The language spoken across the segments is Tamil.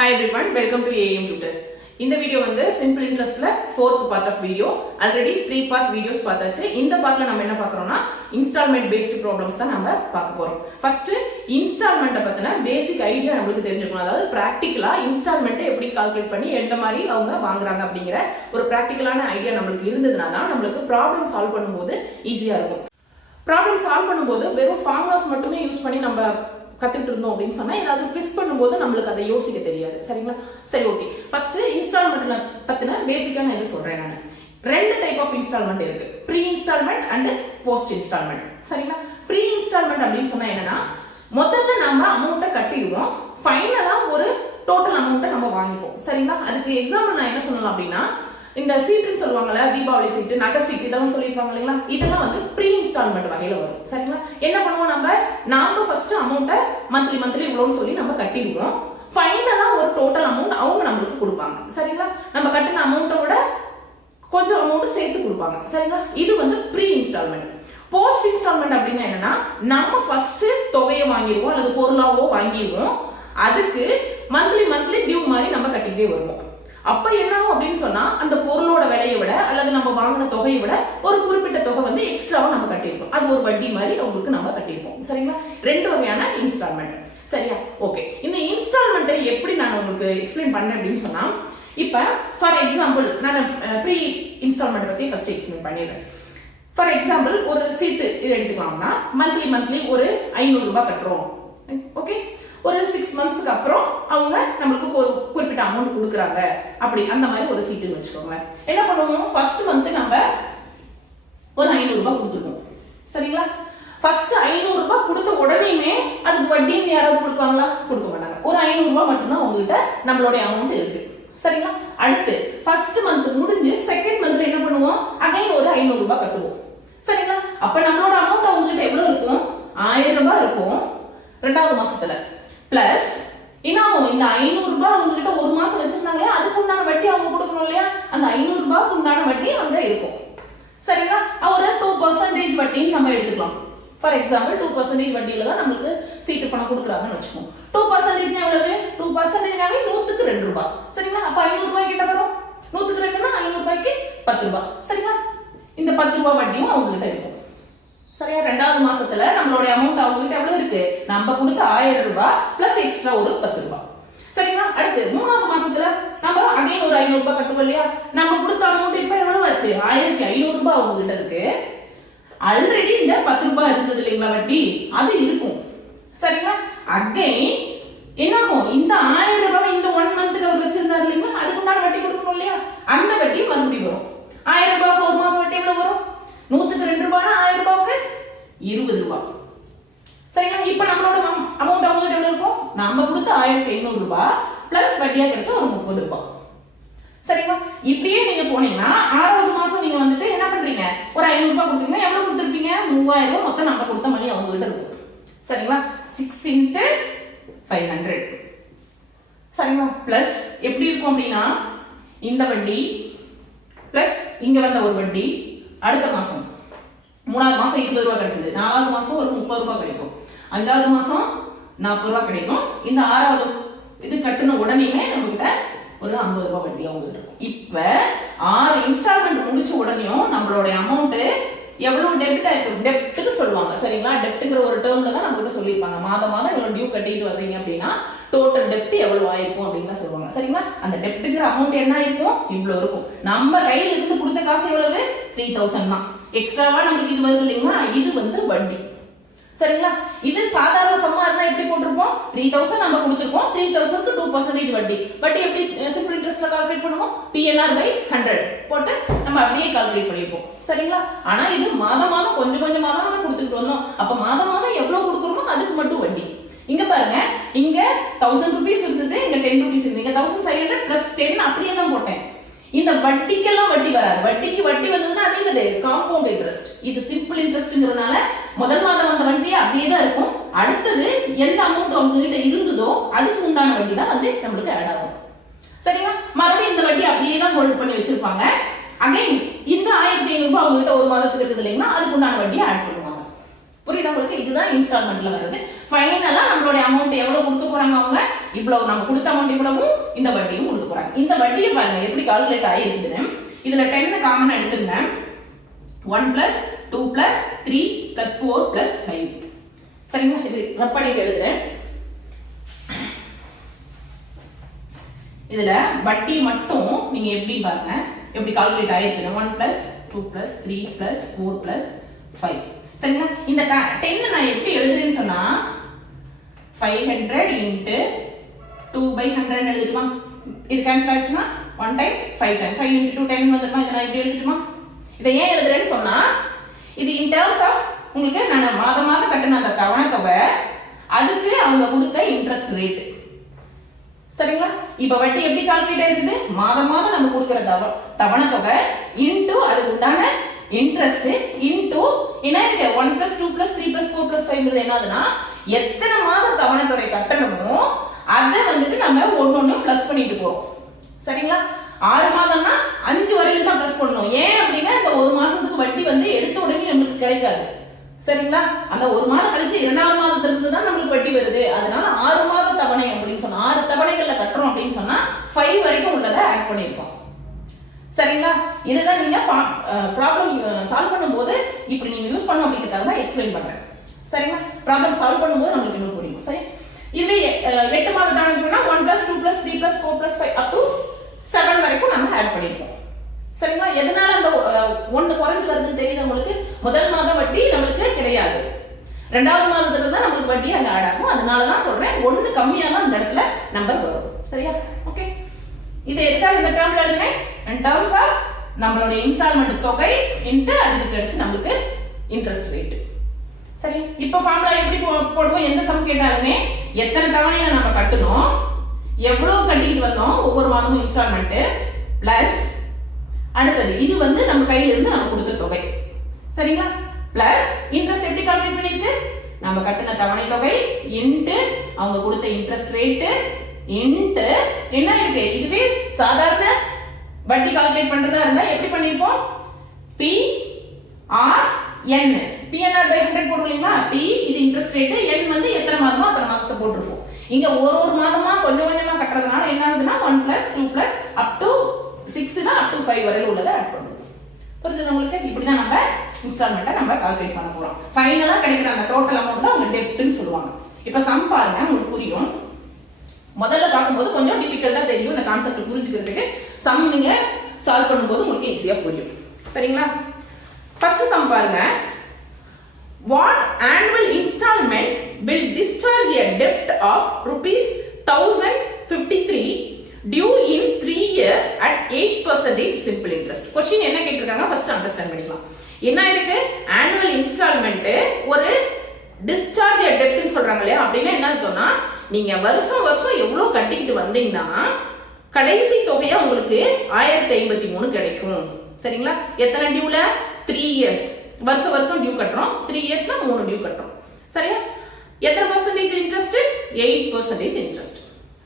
Hi everyone, welcome to AM Tutors. இந்த வீடியோ வந்து சிம்பிள் இன்ட்ரெஸ்ட்ல 4th part of video. Already 3 part videos பார்த்தாச்சு. இந்த பார்ட்ல நம்ம என்ன பார்க்கறோம்னா இன்ஸ்டால்மென்ட் பேஸ்ட் ப்ராப்ளம்ஸ் தான் நம்ம பார்க்க போறோம். ஃபர்ஸ்ட் இன்ஸ்டால்மென்ட்ட பத்தின பேசிக் ஐடியா நமக்கு தெரிஞ்சிருக்கணும். அதாவது பிராக்டிகலா இன்ஸ்டால்மென்ட் எப்படி கால்குலேட் பண்ணி எந்த மாதிரி அவங்க வாங்குறாங்க அப்படிங்கிற ஒரு பிராக்டிகலான ஐடியா நமக்கு இருந்ததுனா தான் நமக்கு ப்ராப்ளம் சால்வ் பண்ணும்போது ஈஸியா இருக்கும். ப்ராப்ளம் சால்வ் பண்ணும்போது வெறும் ஃபார்முலாஸ் மட்டுமே யூஸ் பண்ணி நம்ம கத்துக்கிட்டு இருந்தோம் அப்படின்னு சொன்னா ஏதாவது ட்விஸ்ட் பண்ணும்போது நம்மளுக்கு அதை யோசிக்க தெரியாது. சரிங்களா? சரி, ஓகே. ஃபர்ஸ்ட் இன்ஸ்டால்மென்ட் பத்தின பேசிக்கா நான் இதை சொல்றேன். நான் ரெண்டு டைப் ஆஃப் இன்ஸ்டால்மெண்ட் இருக்கு, pre installment and post installment. சரிங்களா? ப்ரீ இன்ஸ்டால்மெண்ட் அப்படின்னு சொன்னா என்னன்னா, முதல்ல நம்ம அமௌண்ட்டை கட்டிடுவோம், ஃபைனலா ஒரு டோட்டல் அமௌண்ட்டை நம்ம வாங்கிப்போம். சரிங்களா? அதுக்கு எக்ஸாம்பிள் நான் என்ன சொல்லலாம் அப்படின்னா, இந்த சீட்டுன்னு சொல்லுவாங்கல்ல, தீபாவளி சீட்டு, நகை சீட்டு, இதெல்லாம் சொல்லியிருப்பாங்க இல்லைங்களா, இதெல்லாம் வந்து ப்ரீ இன்ஸ்டால்மெண்ட் வகையில வரும். சரிங்களா? என்ன பண்ணுவோம், நாம ஃபர்ஸ்ட் அமௌண்ட்டை மந்த்லி இவ்வளோன்னு சொல்லி நம்ம கட்டிடுவோம், ஃபைனலா ஒரு டோட்டல் அமௌண்ட் அவங்க நம்மளுக்கு கொடுப்பாங்க. சரிங்களா? நம்ம கட்டின அமௌண்ட்டோட கொஞ்சம் அமௌண்ட் சேர்த்து கொடுப்பாங்க. சரிங்களா? இது வந்து ப்ரீ இன்ஸ்டால்மெண்ட். போஸ்ட் இன்ஸ்டால்மெண்ட் அப்படின்னா என்னன்னா, நம்ம ஃபர்ஸ்ட் தொகையை வாங்கிடுவோம் அல்லது பொருளாவோ வாங்கிடுவோம், அதுக்கு மந்த்லி டியூ மாதிரி நம்ம கட்டிக்கிட்டே வருவோம். அப்ப என்ன அப்படின்னு சொன்னா, அந்த பொருளோட விலையை விட அல்லது நம்ம வாங்கின தொகையை விட ஒரு குறிப்பிட்ட தொகை வந்து எக்ஸ்ட்ராவா நம்ம கட்டியிருப்போம். அது ஒரு வட்டி மாதிரி அவங்களுக்கு நம்ம கட்டியிருப்போம். சரிங்களா? ரெண்டு வகையான இன்ஸ்டால்மெண்ட். சரியா? ஓகே. இந்த இன்ஸ்டால்மெண்ட்டை எப்படி நான் உங்களுக்கு எக்ஸ்பிளைன் பண்ணேன் அப்படின்னு சொன்னா, இப்ப ஃபார் எக்ஸாம்பிள் நான் ப்ரீ இன்ஸ்டால்மெண்ட் பத்தி ஃபர்ஸ்ட் எக்ஸ்பிளைன் பண்ணிடுறேன். ஃபார் எக்ஸாம்பிள் ஒரு சீட்டு இது எடுத்துக்கலாம்னா, மந்த்லி ஒரு 500 ரூபாய் கட்டுறோம். ஓகே, ஒரு 6 மந்த்ஸ்க்கு அப்புறம் அவங்க நம்மளுக்கு ஒரு குறிப்பிட்ட அமௌண்ட் கொடுக்குறாங்க. அப்படி அந்த மாதிரி ஒரு சீட்டு வச்சுக்கோங்க. என்ன பண்ணுவோம், ஃபர்ஸ்ட் மந்த் நம்ம ஒரு 500 ரூபாய் கொடுத்துருவோம். சரிங்களா? ஃபர்ஸ்ட் 500 ரூபாய் கொடுத்த உடனேயுமே அதுக்கு வட்டின்னு யாராவது கொடுப்பாங்களா? கொடுக்க மாட்டாங்க. ஒரு 500 ரூபாய் மட்டும்தான் உங்ககிட்ட நம்மளுடைய அமௌண்ட் இருக்கு. சரிங்களா? அடுத்து ஃபர்ஸ்ட் மந்த் முடிஞ்சு செகண்ட் மந்த்ல என்ன பண்ணுவோம், அகைன் ஒரு 500 ரூபாய் கட்டுவோம். சரிங்களா? அப்ப நம்மளோட அமௌண்ட் அவங்க கிட்ட எவ்வளவு இருக்கும், 1000 ரூபாய் இருக்கும் ரெண்டாவது மாசத்துல. பிளஸ் இன்னும் இந்த 500 ரூபாய் அவங்க கிட்ட ஒரு மாசம் வச்சிருந்தாங்க, அதுக்கு உண்டான வட்டி அவங்க கொடுக்கணும் இல்லையா, அந்த 500 ரூபாய்க்கு உண்டான வட்டி அங்க இருக்கும். சரிங்களா? ஒரு 2% வட்டின்னு நம்ம எடுத்துக்கலாம். ஃபார் எக்ஸாம்பிள் 2% வட்டியில தான் நம்மளுக்கு சீட்டு பணம் கொடுக்குறாங்கன்னு வச்சுக்கோம். 2% எவ்வளவு, 2%னாவே 100க்கு 2 ரூபாய். சரிங்களா? அப்ப 500 ரூபாய்க்கு என்ன வரும், 100க்கு 2னா 500 ரூபாய்க்கு 10 ரூபாய். சரிங்களா? இந்த 10 ரூபாய் வட்டியும் அவங்க கிட்ட இருக்கும். சரியா? ரெண்டாவது மாசத்துல நம்மளோட அமௌண்ட் அவங்க கிட்ட எவ்வளவு இருக்கு, நம்ம கொடுத்த 1000 ரூபாய் பிளஸ் எக்ஸ்ட்ரா ஒரு 10 ரூபாய். சரிங்களா? அடுத்து மூணாவது மாசத்துல நம்ம அகைன் ஒரு 500 ரூபாய் கட்டுவோம் இல்லையா, நம்ம கொடுத்த அமௌண்ட் இப்ப எவ்வளவு ஆச்சு, 1500 ரூபாய் அவங்க கிட்ட இருக்கு. ஆல்ரெடி இந்த 10 ரூபாய் இருந்தது இல்லைங்களா வட்டி, அது இருக்கும். சரிங்களா? அகைன் என்ன ஆகும், இந்த 1000 ரூபாய் இந்த 1 மந்த்துக்கு அவர் வச்சிருந்தாரு இல்லைங்களா, அதுக்கு உண்டான வட்டி கொடுக்கணும் இல்லையா, அந்த வட்டி மறுபடியும் வரும். 1000 ரூபாய்க்கு ஒரு மாசம் வட்டி எவ்வளவு வரும், 100க்கு 2 ரூபாய்னா 1000 ரூபாய்க்கு 20 ரூபாய். சரிங்களா? இப்ப நம்மளோட அமௌண்ட் அவங்க கிட்ட எவ்வளவு இருக்கும், நம்ம கொடுத்த 1500 ரூபாய் பிளஸ் வட்டியா கிடைச்ச ஒரு 30 ரூபாய். சரிங்களா? இப்படியே நீங்க போனீங்கன்னா 6வது மாசம் நீங்க வந்துட்டு என்ன பண்றீங்க, ஒரு 500 ரூபாய் கொடுத்தீங்கன்னா எவ்வளவு கொடுத்திருப்பீங்க, 3000 ரூபாய் மொத்தம் நம்ம கொடுத்த மணி அவங்க கிட்ட இருக்கும். சரிங்களா? 6 into 500. சரிங்களா? பிளஸ் எப்படி இருக்கும் அப்படின்னா, இந்த வட்டி பிளஸ் இங்க வந்த ஒரு வட்டி, அடுத்த மாசம் 3வது மாசம் 20 ரூபாய் கிடைச்சது, 4வது மாசம் ஒரு 30 ரூபாய் கிடைக்கும், 5வது மாசம் 40 ரூபாய் கிடைக்கும். இந்த 6வது இது கட்டுன உடனேயுமே நம்ம கிட்ட ஒரு 50 ரூபாய் வட்டி அவங்க கிட்ட இருக்கும். இப்ப 6 இன்ஸ்டால்மெண்ட் முடிச்ச உடனேயும் நம்மளோட அமௌண்ட் எவ்வளவு டெபிட் ஆயிருக்கு, டெப்ட்னு சொல்லுவாங்க. சரிங்களா? டெப்ட்ங்கிற ஒரு டேர்ம்ல தான் நம்ம கிட்ட சொல்லியிருப்பாங்க, மாதம் இவ்வளவு டியூ கட்டிட்டு வர்றீங்க அப்படின்னா டோட்டல் டெப்ட் எவ்வளவு ஆயிருக்கும் அப்படின்னு சொல்லுவாங்க. சரிங்களா? அந்த டெப்ட்ங்கிற அமௌண்ட் என்ன ஆயிருக்கும், இவ்வளவு இருக்கும். நம்ம கையில இருந்து கொடுத்த காசு எவ்வளவு, 3000 தான். எக்ஸ்ட்ராவா நமக்கு இது வருது இல்லைங்களா, இது வந்து வட்டி. சரிங்களா? இது சாதாரண சம்மா இருந்தா எப்படி போட்டிருப்போம், 3000 நம்ம கொடுத்திருப்போம், 3000க்கு 2% வட்டி. வட்டி எப்படி சிம்பிள் இன்ட்ரெஸ்ட்ல கால்குலேட் பண்ணுவோம், PNR/100 போட்டு நம்ம அப்படியே கால்குலேட் பண்ணிருப்போம். சரிங்களா? ஆனா இது மாதம் கொஞ்சம் கொஞ்சமா தான் கொடுத்துட்டு வந்தோம். அப்ப மாதம் எவ்வளவு கொடுக்குறோமோ அதுக்கு மட்டும் வட்டி. இங்க பாருங்க, இங்க 1000 ரூபீஸ் இருந்தது, இங்க 10 ரூபீஸ் இருந்தது, இங்க 1500 பிளஸ் 10 அப்படியே தான் போட்டேன். இந்த வட்டிக்கெல்லாம் வட்டி வராது. வட்டிக்கு வட்டி வந்ததுன்னா அது என்னது, காம்பவுண்ட் இன்ட்ரெஸ்ட். இது சிம்பிள் இன்ட்ரெஸ்ட்ங்கிறதுனால முதல் மாதம் வந்த வட்டியே அப்படியே தான் இருக்கும். அடுத்தது எந்த அமௌண்ட் அவங்க கிட்ட இருந்ததோ அதுக்கு உண்டான வட்டி தான் வந்து நம்மளுக்கு ஆட் ஆகும். சரிங்களா? மறுபடியும் இந்த வட்டி அப்படியே தான் ஹோல்ட் பண்ணி வச்சிருப்பாங்க. அகைன் இந்த 1500 ரூபாய் அவங்க கிட்ட ஒரு மாதத்துக்கு இருக்குது இல்லைங்களா, அதுக்கு உண்டான வட்டியை ஆட் பண்ணுவாங்க. புரியுதா உங்களுக்கு? இதுதான் இன்ஸ்டால்மெண்ட்ல வருது. ஃபைனலா நம்மளுடைய அமௌண்ட் எவ்வளவு கொடுக்க போறாங்க அவங்க? இவ்வளவு நம்ம கொடுத்த அமௌண்ட் இவ்வளவும் இந்த வட்டியும் கொடுக்க போறாங்க. இந்த வட்டியை பாருங்க எப்படி கால்குலேட் ஆகிருக்குது. இதுல 10 common எடுத்துருந்தேன். 1 plus 2 plus 3 plus 4 plus 5. சரிங்களா? இது ரப் பண்ணிட்டு எழுதுறேன். இதுல வட்டி மட்டும் நீங்க எப்படி பாருங்க எப்படி கால்குலேட் ஆயிருக்கு. 1 plus 2 plus 3 plus 4 plus 5. சரிங்களா? இந்த 10 நான் எப்படி எழுதுறேன்னு சொன்னா 500 into 2/100 எழுதிடுமா? இது கேன்சல் ஆச்சுன்னா 1 time 5 time 5 into 2 10 வந்துடுமா? இதை நான் இப்படி எழுதிடுமா? இதை ஏன் எழுதுறேன்னு சொன்னா இது in terms of உங்களுக்கு நான் மாதம் கட்டின அந்த தவணை தொகை அதுக்கு அவங்க கொடுத்த இன்ட்ரெஸ்ட் ரேட். சரிங்களா? இப்ப வட்டி எப்படி கால்குலேட் ஆயிருக்குது? மாதம் நம்ம கொடுக்கிற தவணை தொகை இன்டு அதுக்கு உண்டான இன்ட்ரெஸ்ட் இன்டு என்ன இருக்கு 1 plus 2 plus 3 plus 4 plus 5 என்னதுன்னா எத்தனை மாதம் தவணை தொகை கட்டணுமோ அதை வந்துட்டு நம்ம ஒன்னொன்னு பிளஸ் பண்ணிட்டு போறோம். சரிங்களா? 6 மாதம்னா 5 வரையில தான் பிளஸ் பண்ணணும். ஏன் அப்படின்னா இந்த ஒரு மாசத்துக்கு வட்டி வந்து எடுத்த உடனே நம்மளுக்கு கிடைக்காது. சரிங்களா? அந்த ஒரு மாதம் கழிச்சு 2வது மாதத்துல இருந்து தான் நம்மளுக்கு வட்டி வருது. அதனால 6 மாத தவணை அப்படின்னு சொன்னா 6 தவணைகள்ல கட்டுறோம் அப்படின்னு சொன்னா 5 வரைக்கும் உள்ளதை ஆட் பண்ணிருக்கோம். சரிங்களா? இதுதான் நீங்க ப்ராப்ளம் சால்வ் பண்ணும்போது இப்படி நீங்க யூஸ் பண்ணணும் அப்படிங்கிறதுக்காக தான் எக்ஸ்பிளைன் பண்றேன். சரிங்களா? ப்ராப்ளம் சால்வ் பண்ணும்போது நமக்கு இன்னும் புரியும். சரி, இதுவே 8 மாத தவணைனா 1 plus 2 plus 3 plus 4 plus 5 up to 7 வரைக்கும் நம்ம ஆட் பண்ணிருக்கோம். சரிங்களா? எதனால அந்த 1 குறைஞ்சு வருதுன்னு தெரியுது உங்களுக்கு? முதல் மாதம் வட்டி நம்மளுக்கு கிடையாது, 2வது மாதத்துல தான் நம்மளுக்கு வட்டி அங்க ஆட் ஆகும். அதனால தான் சொல்றேன் 1 கம்மியா தான் இந்த இடத்துல நம்பர் வரும். சரியா? ஓகே, இது எதுக்காக இந்த டேர்ம்ல எழுதுறேன்? in terms of நம்மளுடைய இன்ஸ்டால்மென்ட் தொகை இன்டு அதுக்கு கிடைச்சு நம்மளுக்கு இன்ட்ரெஸ்ட் ரேட். சரி, இப்போ ஃபார்முலா எப்படி போடுவோம்? எந்த சம் கேட்டாலுமே எத்தனை தவணையை நம்ம கட்டணும், எவ்வளவு கட்டிக்கிட்டு வந்தோம் ஒவ்வொரு மாதமும் இன்ஸ்டால்மென்ட் பிளஸ் அடுத்தது இது வந்து நம்ம கையில இருந்து நம்ம கொடுத்த தொகை. சரிங்களா? பிளஸ் இன்ட்ரெஸ்ட் எப்படி கால்குலேட் பண்ணிருக்கு? நம்ம கட்டின தவணை தொகை இன்டு அவங்க கொடுத்த இன்ட்ரெஸ்ட் ரேட் இன்டு என்ன இருக்கு? இதுவே சாதாரண வட்டி கால்குலேட் பண்றதா இருந்தா எப்படி பண்ணிருப்போம்? P R N PNR by 100 போடுவீங்களா? P இது இன்ட்ரெஸ்ட் ரேட், N வந்து எத்தனை மாதமோ அத்தனை மாதத்தை போட்டுருப்போம். இங்க ஒரு மாதமா கொஞ்சம் கொஞ்சமா கட்டுறதுனால என்ன ஆகுதுன்னா 1 plus 2 plus up to 6 னா up to 5 வரையில உள்ளதை ஆட் பண்ணுவோம். புரிஞ்சது உங்களுக்கு? இப்படிதான் நம்ம இன்ஸ்டால்மெண்ட்டை நம்ம கால்குலேட் பண்ண போறோம். ஃபைனலா கிடைக்கிற அந்த டோட்டல் அமௌண்ட் தான் உங்க டெப்ட்னு சொல்லுவாங்க. இப்ப சம் பாருங்க, உங்களுக்கு புரியும். முதல்ல பார்க்கும்போது கொஞ்சம் டிஃபிகல்ட்டா தெரியும் இந்த கான்செப்ட் புரிஞ்சுக்கிறதுக்கு. சம் நீங்க சால்வ் பண்ணும்போது உங்களுக்கு ஈஸியா புரியும். சரிங்களா? ஃபர்ஸ்ட் சம் பாருங்க. What annual installment will discharge a debt of rupees 1053 due in 3 years at 8% simple interest? Question என்ன கேட்டிருக்காங்க ஃபர்ஸ்ட் அண்டர்ஸ்டாண்ட் பண்ணிக்கலாம். என்ன இருக்கு? annual installment ஒரு discharge a debt ன்னு சொல்றாங்க இல்லையா? அப்படின்னா என்ன அர்த்தம்னா நீங்க வருஷம் எவ்வளவு கட்டிக்கிட்டு வந்தீங்கன்னா கடைசி தொகையா உங்களுக்கு 1053 கிடைக்கும். சரிங்களா? எத்தனை டியூல? 3 இயர்ஸ். வருஷம் டியூ கட்டுறோம். 3 இயர்ஸ்ல 3 டியூ கட்டுறோம். சரியா? எத்தனை பர்சன்டேஜ் இன்ட்ரெஸ்ட்? 8% இன்ட்ரெஸ்ட்.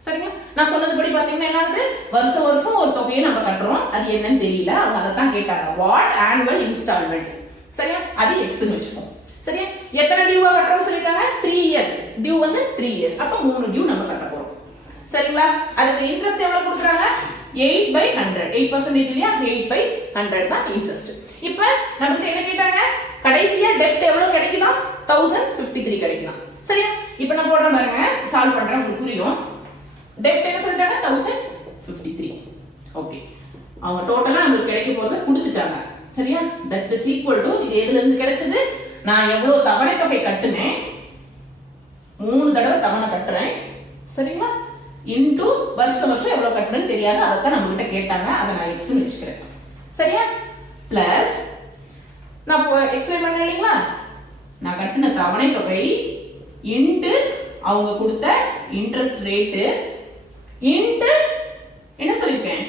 சரிங்களா? நான் சொன்னதுபடி பாத்தீங்கன்னா என்ன ஆகுது? வருஷம் ஒரு தொகையை நம்ம கட்டுறோம். அது என்னன்னு தெரியல, அவங்க அதை தான் கேட்டாங்க. What annual installment. சரியா? அது எக்ஸ்னு வச்சுப்போம். சரியா? எத்தனை டியூவா கட்டுறோம்னு சொல்லிருக்காங்க? 3 இயர்ஸ். டியூ வந்து 3 இயர்ஸ். அப்ப 3 டியூ நம்ம கட்ட போறோம். சரிங்களா? அதுக்கு இன்ட்ரெஸ்ட் எவ்வளவு கொடுக்குறாங்க? 8/100. 8% இல்லையா? 8/100 தான் இன்ட்ரெஸ்ட். இப்ப நமக்கு என்ன கேட்டாங்க? கடைசியா டெப்ட் எவ்வளவு கிடைக்குதா? 1053 கிடைக்குதா? சரியா? இப்ப நான் போடுறேன் பாருங்க, சால்வ் பண்றேன், உங்களுக்கு புரியும். டெப்ட் என்ன சொல்லிட்டாங்க? 1053. ஓகே, அவங்க டோட்டலா நமக்கு கிடைக்க போறத கொடுத்துட்டாங்க. சரியா? தட் இஸ் ஈக்குவல் டு இது எதுல இருந்து கிடைச்சது? நான் எவ்வளவு தவணை தொகை கட்டுனேன், 3 தடவை தவணை கட்டுறேன். சரிங்களா? இன்டு வருஷம் எவ்வளவு கட்டணும்னு தெரியாது, அதைத்தான் நம்ம கிட்ட கேட்டாங்க. அதை நான் எக்ஸ்னு வச்சுக்கிறேன். சரியா? பிளஸ் நான் எக்ஸ்பிளைன் பண்ண இல்லைங்களா, நான் கட்டின தவணை தொகை இன்டு அவங்க கொடுத்த இன்ட்ரெஸ்ட் ரேட்டு இன்டு என்ன சொல்லிருக்கேன்?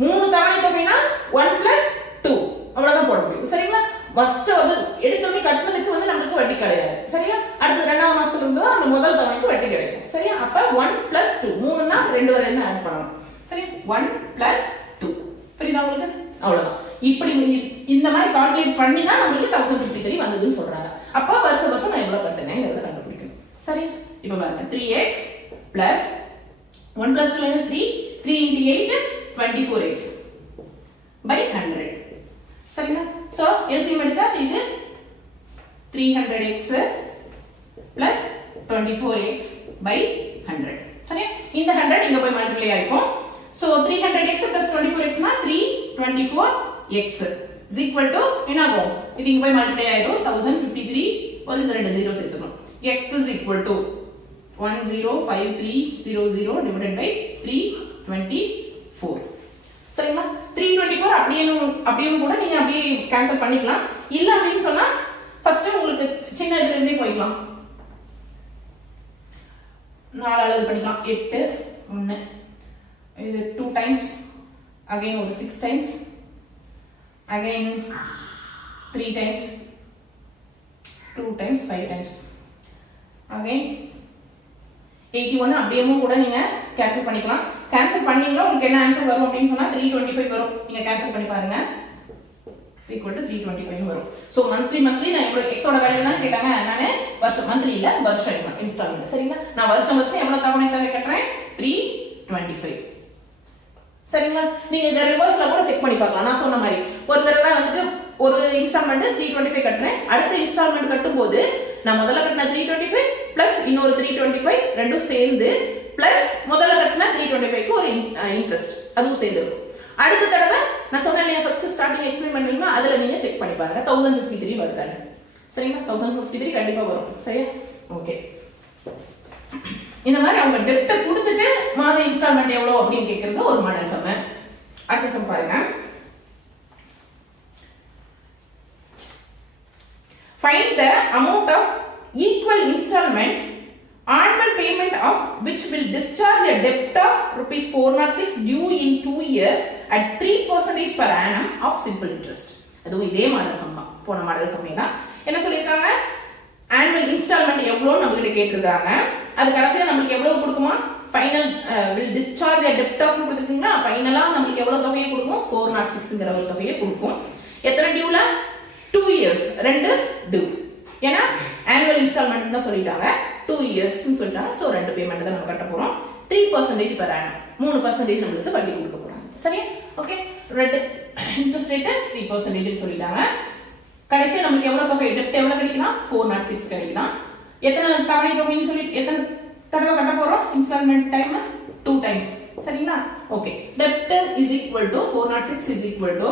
3 தவணை தொகைனா 1 plus 2 அவ்வளவுதான் போட முடியும். சரிங்களா? ஃபர்ஸ்ட் வந்து எடுத்தோடனே கட்டுனதுக்கு வந்து நமக்கு வட்டி கிடையாது. சரியா? அடுத்து 2வது மாசத்துல இருந்து அந்த முதல் தவணைக்கு வட்டி கிடைக்கும். சரியா? அப்ப 1 plus 2 3னா 2 வரை தான் ஆட் பண்ணணும். சரி, 1 plus 2 புரியுதா உங்களுக்கு? அவ்வளவுதான். இப்படி இந்த மாதிரி கால்குலேட் பண்ணி தான் நமக்கு 1053 வந்ததுன்னு சொல்றாங்க. அப்ப வருஷம் வருஷம் நான் எவ்வளவு கட்டனேங்கறத கண்டுபிடிக்கணும். சரி, இப்போ பாருங்க 3x plus 1 plus 2 என்ன 3 3 into 8 24x by 100. சரிங்களா? சோ LCM எடுத்தா இது 300x plus 24x by 100. சரியா? இந்த 100 இங்க போய் மல்டிப்ளை ஆயிடும். சோ 300x plus 24x னா 324x is equal to என்ன ஆகும்? இது இங்க போய் மல்டிப்ளை ஆயிடும் 1053 ஒரு ரெண்டு ஜீரோ சேர்த்துக்கணும். x is equal to 105300 divided by 324. சரிங்களா? 324 அப்படியே கூட நீங்க அப்படியே கேன்சல் பண்ணிக்கலாம். இல்ல அப்படினு சொன்னா ஃபர்ஸ்ட் உங்களுக்கு சின்ன இதுல இருந்தே போய்க்கலாம். 4 அளவு பண்ணிக்கலாம். 8 1 இது 2 times again ஒரு 6 times again 3 times 2 times 5 times again 81 அப்படியேவும் கூட நீங்க கேன்சல் பண்ணிக்கலாம். கேன்சல் பண்ணீங்கன்னா உங்களுக்கு என்ன ஆன்சர் வரும் அப்படினு சொன்னா 325 வரும். நீங்க கேன்சல் பண்ணி பாருங்க. is equal to 325 வரும். சோ மந்த்லி நான் எவ்வளவு x ஓட வேல்யூ தான் கேட்டாங்க. நானே வருஷம் மந்த்லி இல்ல வருஷம் இன்ஸ்டால்மென்ட். சரிங்களா? நான் வருஷம் எவ்வளவு தவணை கட்டுறேன் 325. சரிங்களா? நீங்க இத ரிவர்ஸ்ல கூட செக் பண்ணி பார்க்கலாம். நான் சொன்ன மாதிரி ஒரு தடவை வந்து ஒரு இன்ஸ்டால்மென்ட் 325 கட்டுறேன். அடுத்த இன்ஸ்டால்மென்ட் கட்டும்போது நான் முதல்ல கட்டின 325 பிளஸ் இன்னொரு 325 ரெண்டும் சேர்ந்து பிளஸ் முதல்ல கட்டின 325 க்கு ஒரு இன்ட்ரெஸ்ட் அதுவும் சேர்ந்துரும். அடுத்த தடவை நான் சொன்னேன் இல்லையா ஃபர்ஸ்ட் ஸ்டார்டிங் எக்ஸ்பிளைன் பண்ணீங்கன்னா அதுல நீங்க செக் பண்ணி பாருங்க 1053 வருதானே. சரிங்களா? 1053 கண்டிப்பா வரும். சரியா? ஓகே. இந்த மாதிரி அவங்க டெப்ட் கொடுத்துட்டு மாத இன்ஸ்டால்மென்ட் எவ்வளவு அப்படினு கேக்குறது ஒரு மாடல் சம். அடுத்த சம் பாருங்க. Find the amount of equal installment annual payment of which will discharge a debt of rupees 406 due in 2 years at 3% per annum of simple interest. அதுவும் இதே மாடல் சம் தான். போன மாடல் சம்மே தான். என்ன சொல்லிருக்காங்க? annual installment எவ்வளவு நம்ம கிட்ட கேட்டிருக்காங்க. அது கடைசியா நமக்கு எவ்வளவு கொடுக்குமா? final will discharge a debt of கொடுத்திருக்கீங்களா? ஃபைனலா நமக்கு எவ்வளவு தொகையை கொடுக்கும்? 406ங்கற ஒரு தொகையை கொடுக்கும். எத்தனை டியூல? 2 years. ரெண்டு டியூ. ஏனா annual installment தான் சொல்லிட்டாங்க. 2 years னு சொல்லிட்டாங்க. சோ ரெண்டு பேமெண்ட் தான் நம்ம கட்ட போறோம். 3% per annum. 3% நமக்கு வட்டி கொடுக்க போறாங்க. சரியா? ஓகே. ரெண்டு இன்ட்ரஸ்ட் ரேட் 3% னு சொல்லிட்டாங்க. கடைசியா நமக்கு எவ்வளவு தொகை டெப்ட் எவ்வளவு கிடைக்குனா 406 கிடைக்குதா? எத்தனை தவணை தொகைன்னு சொல்லி எத்தனை தடவை கட்ட போறோம்? Installment time 2 times. சரிங்களா? ஓகே. டெப்ட் is equal to 406 is equal to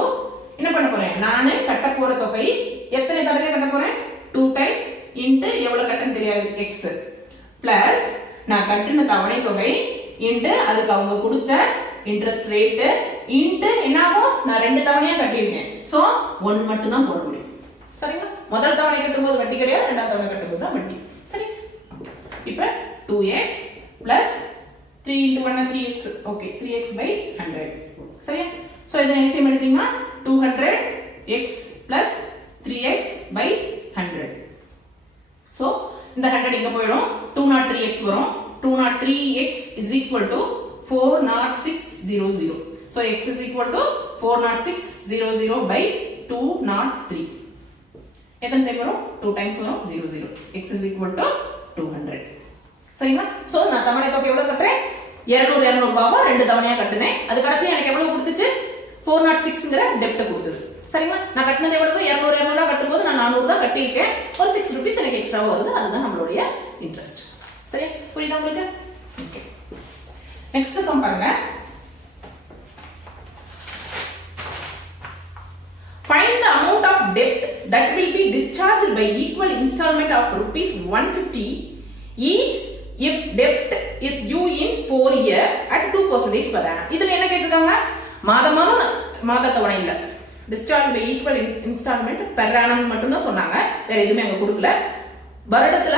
என்ன பண்ண போறேன்? நான் கட்ட போற தொகை எத்தனை தடவை கட்ட போறேன்? 2 டைம்ஸ் இன்டு எவ்வளவு கட்டணும் தெரியாது x பிளஸ் நான் கட்டின தவணை தொகை இன்டு அதுக்கு அவங்க கொடுத்த இன்ட்ரஸ்ட் ரேட் இன்டு என்னாகும்? நான் ரெண்டு தவணையா கட்டியிருக்கேன். சோ 1 மட்டும் தான் போட முடியும். சரிங்களா? முதல் தவணை கட்டும்போது வட்டி கிடையாது, இரண்டாவது தவணை கட்டும்போது தான் வட்டி. சரி? இப்போ 2x plus 3 into 1 3x. Okay, 3x by 100. சரியா? சோ இத எல்சிஎம் எடுத்தீங்கன்னா 200x plus 3x by 100. So இந்த 100 இங்க போய்டும். 203x வரும். 203x is equal to 40600. So x is equal to 40600 by 203. எத்தனை டைம் வரும்? 2 டைம்ஸ் வரும். 00. x is equal to 200. சரிங்களா? சோ நான் தவணை தொகை எவ்வளவு கட்டறேன்? 200 ரூபாவா ரெண்டு தவணையா கட்டனேன். அது கடைசியா எனக்கு எவ்வளவு கொடுத்துச்சு? 406ங்கற டெப்ட் கொடுத்தது. சரிங்களா? நான் கட்டினது எவ்வளவு? 200 கட்டும்போது நான் 400 தான் கட்டி இருக்கேன். ஒரு 6 ரூபீஸ் எனக்கு எக்ஸ்ட்ராவா வருது. அதுதான் நம்மளுடைய இன்ட்ரஸ்ட். சரி? புரியுதா உங்களுக்கு? ஓகே. நெக்ஸ்ட் சம் பாருங்க. Find the amount of debt that will be discharged by equal installment of rupees 150 each if debt is due in 4 years at 2% per annum. இதுல என்ன கேட்டிருக்காங்க? மாத தவணை இல்ல. discharged by equal installment per annum மட்டும் தான் சொன்னாங்க. வேற எதுவுமே அங்க கொடுக்கல. வருடத்துல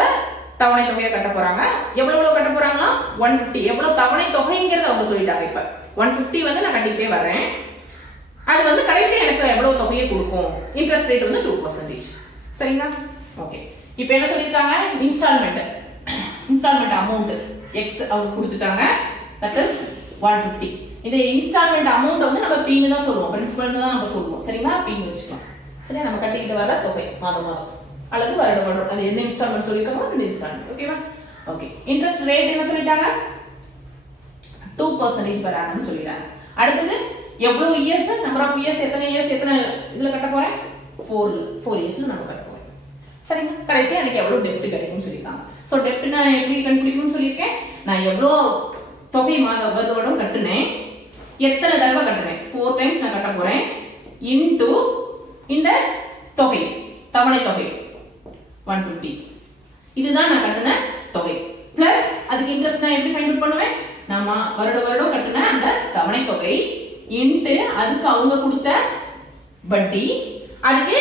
தவணை தொகையை கட்ட போறாங்க. எவ்வளவு கட்ட போறாங்க? 150. எவ்வளவு தவணை தொகைங்கிறத அவங்க சொல்லிட்டாங்க. இப்ப 150 வந்து நான் கட்டிக்கிட்டே வரேன். அது வந்து கடைசியா எனக்கு எவ்வளவு தொகையை கொடுக்கும்? இன்ட்ரஸ்ட் ரேட் வந்து 2%. சரிங்களா? ஓகே. இப்போ என்ன சொல்லிருக்காங்க? இன்ஸ்டால்மென்ட் அமௌண்ட் x அவங்க கொடுத்துட்டாங்க. That is 150. இந்த இன்ஸ்டால்மென்ட் அமௌண்ட் வந்து நம்ம p ன்னு தான் சொல்லுவோம். பிரின்சிபல் தான் நம்ம சொல்லுவோம். சரிங்களா? p ன்னு வெச்சுக்கலாம். சரியா? நம்ம கட்டிக்கிட்டு வர தொகை மாதம் அல்லது வருட வருடம் அது என்ன இன்ஸ்டால்மெண்ட் சொல்லிருக்காங்களோ அந்த இன்ஸ்டால்மெண்ட். ஓகேவா? ஓகே. இன்ட்ரெஸ்ட் ரேட் என்ன சொல்லிட்டாங்க? 2% per annum சொல்லிட்டாங்க. அடுத்தது எவ்வளவு இயர்ஸ், நம்பர் ஆஃப் இயர்ஸ், எத்தனை இயர்ஸ் எத்தனை இதுல கட்ட போறேன்? 4 இயர்ஸ்ல நம்ம கட்ட போறோம். சரிங்க. கடைசியா எனக்கு எவ்வளவு டெப்ட் கிடைக்கும்னு சொல்லிருக்காங்க. சோ டெப்ட் நான் எப்படி கண்டுபிடிக்கணும்னு சொல்லிருக்கேன். நான் எவ்வளவு தொகை வருடம் கட்டுனேன், எத்தனை தடவை கட்டுனேன், 4 டைம்ஸ் நான் கட்ட போறேன் இன்டு இந்த தொகை, தவணை தொகை 150. இதுதான் நான் கட்டுன தொகை. பிளஸ் அதுக்கு இன்ட்ரெஸ்ட் நான் எப்படி ஃபைண்ட் அவுட் பண்ணுவேன்? நாம வருடம் கட்டுன அந்த தவணை தொகை இன்டு அதுக்கு அவங்க கொடுத்த வட்டி, அதுக்கு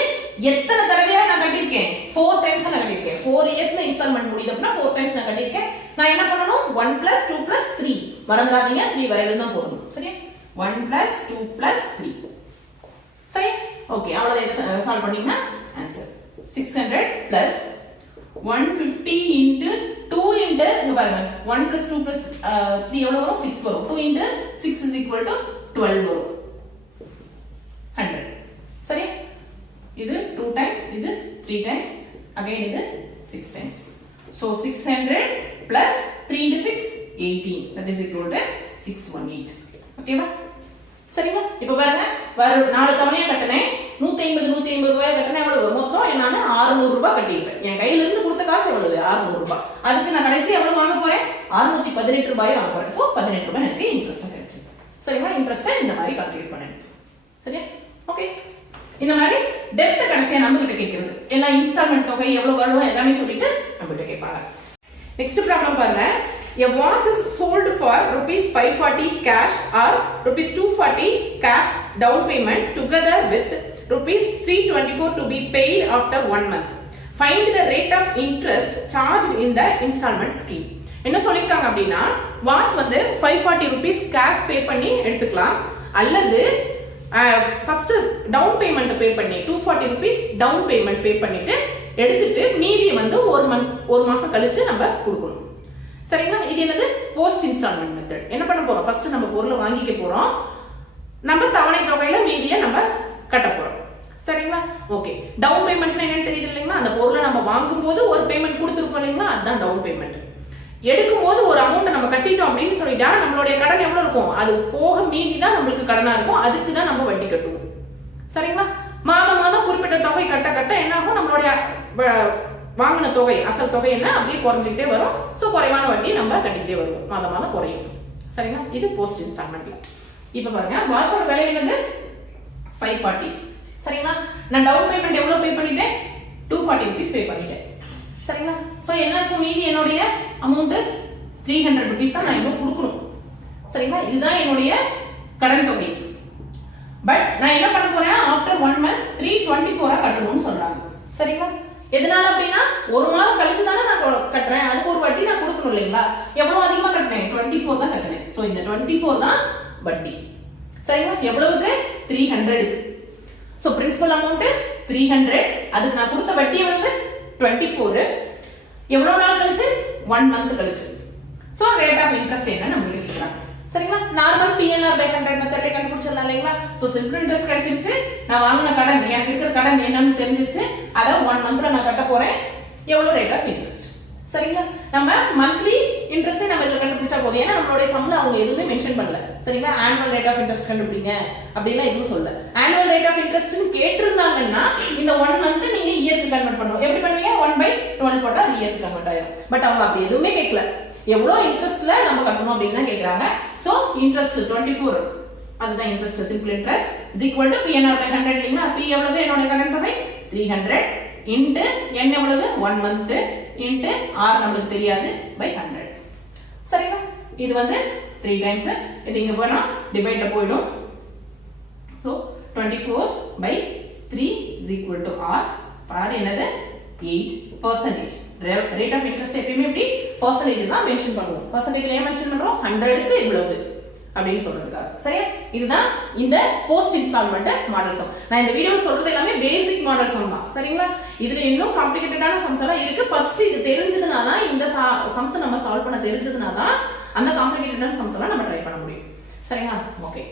எத்தனை தடவையா நான் கட்டியிருக்கேன்? 4 டைம்ஸ் நான் கட்டியிருக்கேன். 4 இயர்ஸ்ல இன்ஸ்டால்மெண்ட் முடியுது அப்படின்னா 4 டைம்ஸ் நான் கட்டியிருக்கேன். நான் என்ன பண்ணணும்? 1 + 2 + 3 மறந்துடாதீங்க, 3 வரையிலும் தான் போடணும். சரியா? 1 + 2 + 3. சரி, ஓகே. அவ்வளவு இதை சால்வ் பண்ணீங்கன்னா ஆன்சர் 600 + 150 into 2 into இங்க பாருங்க 1 + 2 + 3 எவ்வளவு வரும்? 6 வரும். 2 into 6 is equal to 12 வரும். 100. சரி, இது 2 times, இது 3 times, again இது 6 times. So 600 plus 3 into 6 18, that is equal to 618. ஓகேவா? சரிங்களா? இப்போ பாருங்க, வர 4 தவணையா கட்டனேன், 150 ரூபாய் கட்டனே, எவ்வளவு மொத்தம்? நான் 600 ரூபாய் கட்டியிருப்பேன். என் கையில இருந்து கொடுத்த காசு எவ்வளவு? 600 ரூபாய். அதுக்கு நான் கடைசி எவ்வளவு வாங்க போறேன்? 618 ரூபாய் வாங்க போறேன். சோ 18 ரூபாய் எனக்கு இன்ட்ரெஸ்ட் கிடைச்சு. சரிங்களா? இன்ட்ரெஸ்ட் இந்த மாதிரி கால்குலேட் பண்ணணும். சரியா? ஓகே. இந்த மாதிரி டெப்ட் கடைசியா நம்ம கிட்ட கேக்குறது எல்லாம் இன்ஸ்டால்மெண்ட் தொகை எவ்வளவு வரும் எல்லாமே சொல்லிட்டு நம்ம கிட்ட கேட்பாங்க. நெக்ஸ்ட் ப்ராப்ளம் பாருங்க. A watch is sold for ₹540 cash or ₹240 cash down payment together with ₹324 to be paid after 1 month. Find the rate of interest charged in the installment scheme. என்ன சொல்லிருக்காங்க அப்படின்னா, வாட்ச் வந்து ₹540 cash பே பண்ணி எடுத்துக்கலாம், அல்லது ஃபர்ஸ்ட் டவுன் பேமெண்ட் பே பண்ணி ₹240 டவுன் பேமெண்ட் பே பண்ணிட்டு எடுத்துட்டு மீதியை வந்து ஒரு மாசம் கழிச்சு நம்ம கொடுக்கணும். சரிங்களா? இது என்னது? Post installment method. என்ன பண்ண போறோம்? ஃபர்ஸ்ட் நம்ம பொருளை வாங்கிக்க போறோம், நம்ம தவணை தொகையில மீதியை நம்ம கட்ட போறோம். சரிங்களா? ஓகே. டவுன் பேமெண்ட்னா என்னன்னு தெரியுது இல்லைங்களா? அந்த பொருளை நம்ம வாங்கும் போது ஒரு பேமெண்ட் கொடுத்துருப்போம் இல்லைங்களா? அதுதான் டவுன் பேமெண்ட். எடுக்கும் போது ஒரு அமௌண்ட் நம்ம கட்டிட்டோம் அப்படின்னு சொல்லிட்டா நம்மளுடைய கடன் எவ்வளவு இருக்கும்? அது போக மீதி தான் நம்மளுக்கு கடனா இருக்கும், அதுக்கு தான் நம்ம வட்டி கட்டுவோம். சரிங்களா? மாதம் மாதம் குறிப்பிட்ட தொகை கட்ட கட்ட என்ன ஆகும்? நம்மளுடைய வாங்கின தொகை, அசல் தொகை என்ன அப்படியே குறைஞ்சிக்கிட்டே வரும். சோ குறைவான வட்டி நம்ம கட்டிக்கிட்டே வருவோம், மாதம் மாதம் குறையும். சரிங்களா? இது போஸ்ட் இன்ஸ்டால்மெண்ட்ல. இப்ப பாருங்க, வாட்சோட விலை என்னது? 540. சரிங்களா? நான் டவுன் பேமெண்ட் எவ்வளவு பே பண்ணிட்டேன்? ₹240 பே பண்ணிட்டேன். சரிங்களா? சோ என்ன இருக்கும் மீதி? என்னுடைய அமௌண்ட் ₹300 தான் நான் இன்னும் கொடுக்கணும். சரிங்களா? இதுதான் என்னுடைய கடன் தொகை. பட் நான் என்ன பண்ண போறேன்? ஆஃப்டர் 1 month 324 கட்டணும்னு சொல்றாங்க. சரிங்களா? எதனால அப்படின்னா, ஒரு மாதம் கழிச்சு தானே நான் கட்டுறேன், அதுக்கு ஒரு வட்டி நான் கொடுக்கணும் இல்லைங்களா? எவ்வளவு அதிகமா கட்டினேன்? 24 தான் கட்டினேன். சோ இந்த 24 தான் வட்டி. சரிங்களா? எவ்வளவுக்கு? 300. சோ பிரின்சிபல் அமௌண்ட் 300, அதுக்கு நான் கொடுத்த வட்டி எவ்வளவு? 24. எவ்வளவு நாள் கழிச்சு? 1 month கழிச்சு. சோ ரேட் ஆஃப் இன்ட்ரெஸ்ட் என்ன நம்ம கிட்ட கேக்குறாங்க. சரிங்களா? நார்மல் PNR/100 மெத்தடை கண்டுபிடிச்சிடலாம் இல்லைங்களா? சோ சிம்பிள் இன்ட்ரெஸ்ட் கிடைச்சிருச்சு, நான் வாங்கின கடன், எனக்கு இருக்கிற கடன் என்னன்னு தெரிஞ்சிருச்சு, அத 1 monthல நான் கட்ட போறேன். எவ்வளவு ரேட் ஆஃப் இன்ட்ரெஸ்ட்? சரிங்களா? நம்ம மந்த்லி இன்ட்ரெஸ்ட் நம்ம இதுல கண்டுபிடிச்சா போதும். ஏன்னா நம்மளுடைய சம்ல அவங்க எதுவுமே மென்ஷன் பண்ணல. சரிங்களா? ஆனுவல் ரேட் ஆஃப் இன்ட்ரெஸ்ட் கண்டுபிடிங்க அப்படிலாம் எதுவும் சொல்லல. ஆனுவல் ரேட் ஆஃப் இன்ட்ரெஸ்ட்னு கேட்டிருந்தாங்கன்னா இந்த 1 month நீங்க இயருக்கு கன்வெர்ட் பண்ணணும். எப்படி பண்ணுவீங்க? 1/12 போட்டா அது இயருக்கு கன்வெர்ட் ஆயிடும். பட் அவங்க அப்படி எதுவுமே கேட்கல. எவ்வளவு இன்ட்ரெஸ்ட்ல நம்ம கட்டணும் அப்படின்னு தான் கேக்குறாங்க. சோ இன்ட்ரெஸ்ட் 24, அதுதான் interest. Simple interest is equal to PNR/100 இல்லைங்களா? P எவ்வளவு? என்னோட கடன் தொகை 300 இன்டு n எவ்வளவு? 1 month இன்டு r நமக்கு தெரியாது by 100. சரிங்களா? இது வந்து 3 டைம்ஸ். இது இங்க போனா டிவைட்ல போய்டும். So 24/3 is equal to r. r என்னது? 8%. ரேட் ஆஃப் இன்ட்ரெஸ்ட் எப்பவுமே இப்படி பெர்சன்டேஜ் தான் மென்ஷன் பண்ணுவோம். பெர்சன்டேஜ்ல ஏன் மென்ஷன் பண்றோம்? 100க்கு இவ்வளவு அப்படின்னு சொல்றதுக்காக. சரியா? இதுதான் இந்த போஸ்ட் இன்ஸ்டால்மெண்ட் மாடல் சம். நான் இந்த வீடியோல சொல்றது எல்லாமே பேசிக் மாடல் சம் தான். சரிங்களா? இதுல இன்னும் காம்ப்ளிகேட்டடான சம்ஸ் எல்லாம் இருக்கு. ஃபர்ஸ்ட் இது தெரிஞ்சதுனா தான் இந்த சம்ஸ் நம்ம சால்வ் பண்ண தெரிஞ்சதுனா தான் அந்த காம்ப்ளிகேட்டடான சம்ஸ் எல்லாம் நம்ம ட்ரை பண்ண முடியும். சரிங்களா? ஓகே.